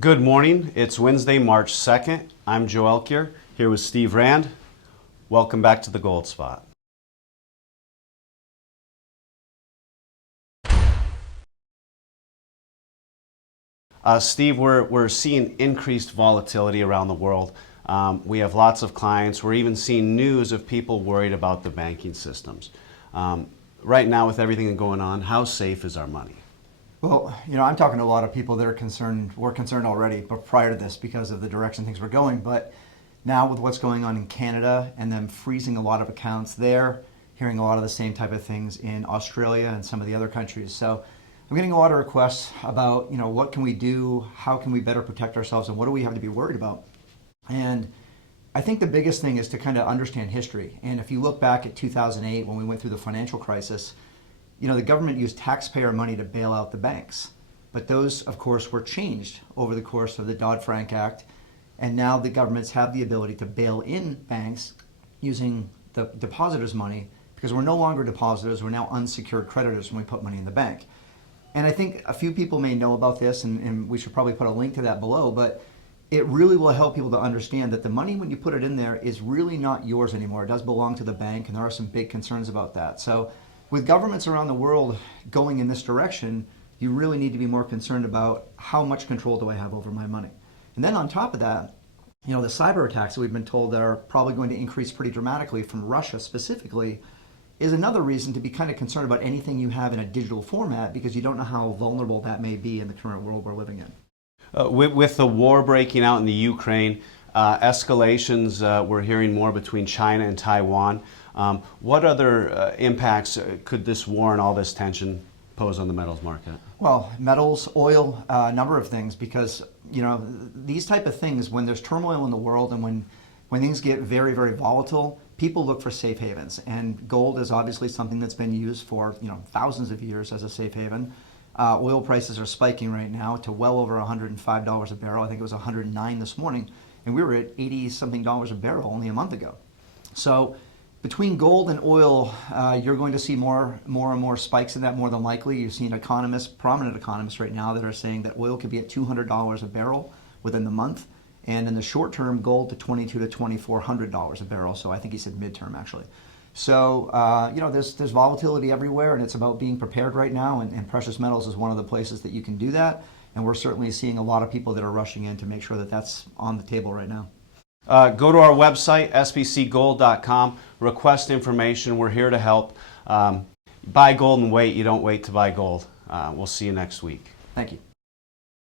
Good morning. It's Wednesday, March 2nd. I'm Joe Elkier, here with Steve Rand. Welcome back to the Gold Spot. Steve, we're seeing increased volatility around the world. We have lots of clients. We're even seeing news of people worried about the banking systems. Right now, with everything going on, how safe is our money? Well, I'm talking to a lot of people that are concerned, were concerned already, but prior to this because of the direction things were going. But now with what's going on in Canada and them freezing a lot of accounts there, hearing a lot of the same type of things in Australia and some of the other countries. So I'm getting a lot of requests about, what can we do? How can we better protect ourselves? And what do we have to be worried about? And I think the biggest thing is to kind of understand history. And if you look back at 2008 when we went through the financial crisis, the government used taxpayer money to bail out the banks. But those, of course, were changed over the course of the Dodd-Frank Act. And now the governments have the ability to bail in banks using the depositors' money because we're no longer depositors, we're now unsecured creditors when we put money in the bank. And I think a few people may know about this, and we should probably put a link to that below, but it really will help people to understand that the money, when you put it in there, is really not yours anymore. It does belong to the bank, and there are some big concerns about that. So with governments around the world going in this direction, you really need to be more concerned about how much control do I have over my money. And then on top of that, the cyber attacks that we've been told that are probably going to increase pretty dramatically from Russia specifically is another reason to be kind of concerned about anything you have in a digital format because you don't know how vulnerable that may be in the current world we're living in. With the war breaking out in the Ukraine, escalations we're hearing more between China and Taiwan. What other impacts could this war and all this tension pose on the metals market? Well, metals, oil, a number of things because, these type of things, when there's turmoil in the world and when things get very, very volatile, people look for safe havens. And gold is obviously something that's been used for, thousands of years as a safe haven. Oil prices are spiking right now to well over $105 a barrel. I think it was $109 this morning. And we were at $80-something a barrel only a month ago. So between gold and oil, you're going to see more and more spikes in that more than likely. You've seen economists, prominent economists right now that are saying that oil could be at $200 a barrel within the month. And in the short term, gold to $2,200 to $2,400 a barrel. So I think he said midterm actually. So, there's volatility everywhere and it's about being prepared right now. And precious metals is one of the places that you can do that. And we're certainly seeing a lot of people that are rushing in to make sure that that's on the table right now. Go to our website, sbcgold.com, request information. We're here to help. Buy gold and wait. You don't wait to buy gold. We'll see you next week. Thank you.